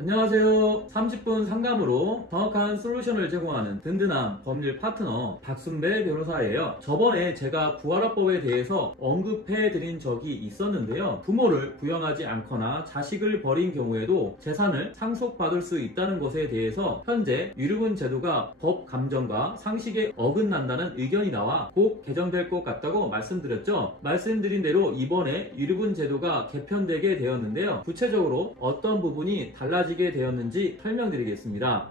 안녕하세요. 30분 상담으로 정확한 솔루션을 제공하는 든든한 법률 파트너 박순배 변호사예요. 저번에 제가 부활화법에 대해서 언급해 드린 적이 있었는데요. 부모를 부양하지 않거나 자식을 버린 경우에도 재산을 상속받을 수 있다는 것에 대해서 현재 유류분 제도가 법 감정과 상식에 어긋난다는 의견이 나와 곧 개정될 것 같다고 말씀드렸죠. 말씀드린 대로 이번에 유류분 제도가 개편되게 되었는데요. 구체적으로 어떤 부분이 달라지게 되었는지 설명드리겠습니다.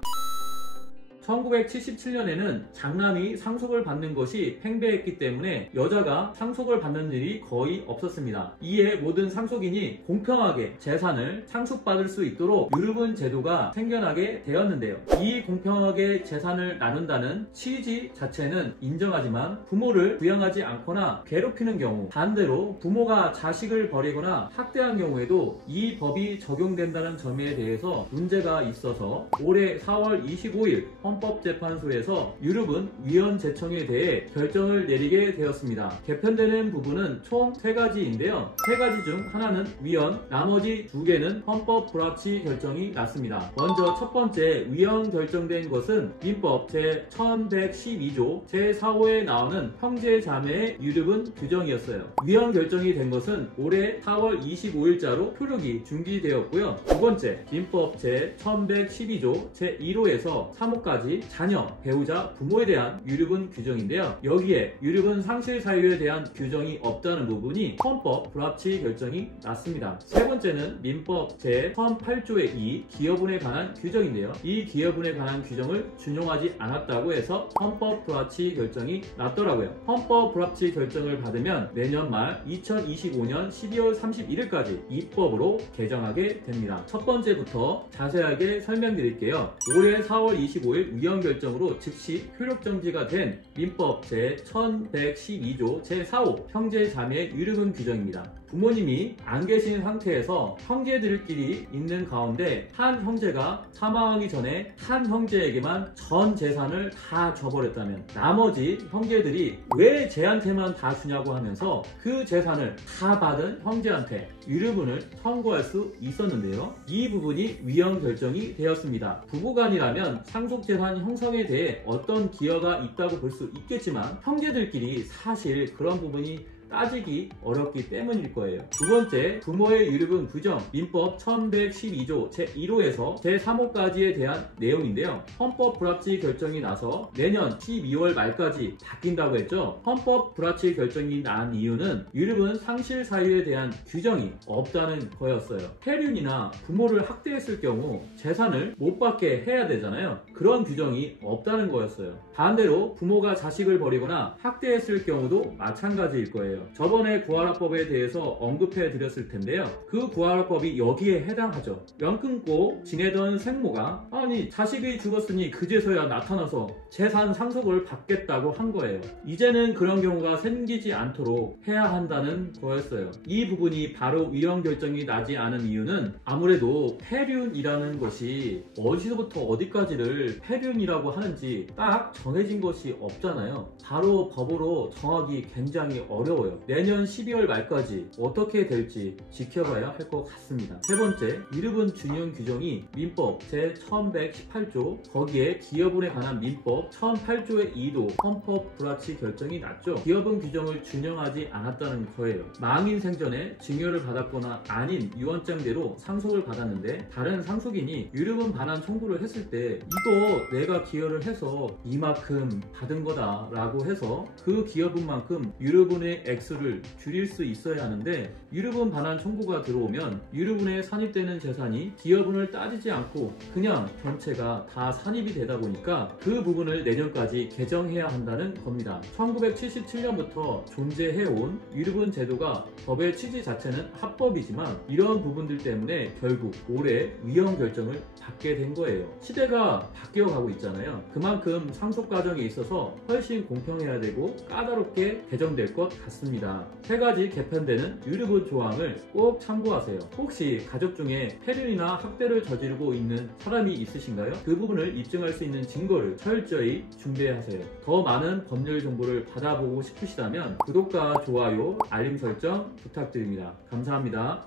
1977년에는 장남이 상속을 받는 것이 팽배했기 때문에 여자가 상속을 받는 일이 거의 없었습니다. 이에 모든 상속인이 공평하게 재산을 상속받을 수 있도록 유류분 제도가 생겨나게 되었는데요. 이 공평하게 재산을 나눈다는 취지 자체는 인정하지만 부모를 부양하지 않거나 괴롭히는 경우, 반대로 부모가 자식을 버리거나 학대한 경우에도 이 법이 적용된다는 점에 대해서 문제가 있어서 올해 4월 25일 헌법재판소에서 유류분 위헌 제청에 대해 결정을 내리게 되었습니다. 개편되는 부분은 총 3가지인데요. 3가지 중 하나는 위헌, 나머지 2개는 헌법 불합치 결정이 났습니다. 먼저 첫 번째 위헌 결정된 것은 민법 제1112조 제4호에 나오는 형제자매의 유류분 규정이었어요. 위헌 결정이 된 것은 올해 4월 25일자로 효력이 중지되었고요. 두 번째, 민법 제1112조 제1호에서 3호까지 자녀, 배우자, 부모에 대한 유류분 규정인데요. 여기에 유류분 상실 사유에 대한 규정이 없다는 부분이 헌법 불합치 결정이 났습니다. 세 번째는 민법 제1008조의 2 기여분에 관한 규정인데요. 이 기여분에 관한 규정을 준용하지 않았다고 해서 헌법 불합치 결정이 났더라고요. 헌법 불합치 결정을 받으면 내년 말 2025년 12월 31일까지 입법으로 개정하게 됩니다. 첫 번째부터 자세하게 설명드릴게요. 올해 4월 25일 위헌 결정으로 즉시 효력 정지가 된 민법 제1112조 제4호 형제자매 유류분 규정입니다. 부모님이 안 계신 상태에서 형제들끼리 있는 가운데 한 형제가 사망하기 전에 한 형제에게만 전 재산을 다 줘버렸다면 나머지 형제들이 왜 쟤한테만 다 주냐고 하면서 그 재산을 다 받은 형제한테 유류분을 청구할 수 있었는데요. 이 부분이 위헌 결정이 되었습니다. 부부간이라면 상속재산 형성에 대해 어떤 기여가 있다고 볼 수 있겠지만 형제들끼리 사실 그런 부분이 따지기 어렵기 때문일 거예요. 두 번째, 부모의 유류분 규정 민법 1112조 제1호에서 제3호까지에 대한 내용인데요. 헌법 불합치 결정이 나서 내년 12월 말까지 바뀐다고 했죠. 헌법 불합치 결정이 난 이유는 유류분 상실 사유에 대한 규정이 없다는 거였어요. 폐륜이나 부모를 학대했을 경우 재산을 못 받게 해야 되잖아요. 그런 규정이 없다는 거였어요. 반대로 부모가 자식을 버리거나 학대했을 경우도 마찬가지일 거예요. 저번에 부활화법에 대해서 언급해 드렸을 텐데요. 그 부활화법이 여기에 해당하죠. 연 끊고 지내던 생모가 아니 자식이 죽었으니 그제서야 나타나서 재산 상속을 받겠다고 한 거예요. 이제는 그런 경우가 생기지 않도록 해야 한다는 거였어요. 이 부분이 바로 위헌 결정이 나지 않은 이유는 아무래도 폐륜이라는 것이 어디서부터 어디까지를 폐륜이라고 하는지 딱 정해진 것이 없잖아요. 바로 법으로 정하기 굉장히 어려워요. 내년 12월 말까지 어떻게 될지 지켜봐야 할 것 같습니다. 세 번째, 유류분 준용 규정이 민법 제1118조 거기에 기여분에 관한 민법 1008조의 2도 헌법 불합치 결정이 났죠. 기여분 규정을 준용하지 않았다는 거예요. 망인 생전에 증여를 받았거나 아닌 유언장대로 상속을 받았는데 다른 상속인이 유류분 반환 청구를 했을 때 이거 내가 기여를 해서 이만큼 받은 거다 라고 해서 그 기여분만큼 유류분의 액수를 줄일 수 있어야 하는데 유류분 반환 청구가 들어오면 유류분에 산입되는 재산이 기여분을 따지지 않고 그냥 전체가 다 산입이 되다 보니까 그 부분을 내년까지 개정해야 한다는 겁니다. 1977년부터 존재해온 유류분 제도가 법의 취지 자체는 합법이지만 이런 부분들 때문에 결국 올해 위헌 결정을 받게 된 거예요. 시대가 바뀌어가고 있잖아요. 그만큼 상속 과정에 있어서 훨씬 공평해야 되고 까다롭게 개정될 것 같습니다. 3가지 개편되는 유류분 조항을 꼭 참고하세요. 혹시 가족 중에 폐륜이나 학대를 저지르고 있는 사람이 있으신가요? 그 부분을 입증할 수 있는 증거를 철저히 준비하세요. 더 많은 법률 정보를 받아보고 싶으시다면 구독과 좋아요, 알림 설정 부탁드립니다. 감사합니다.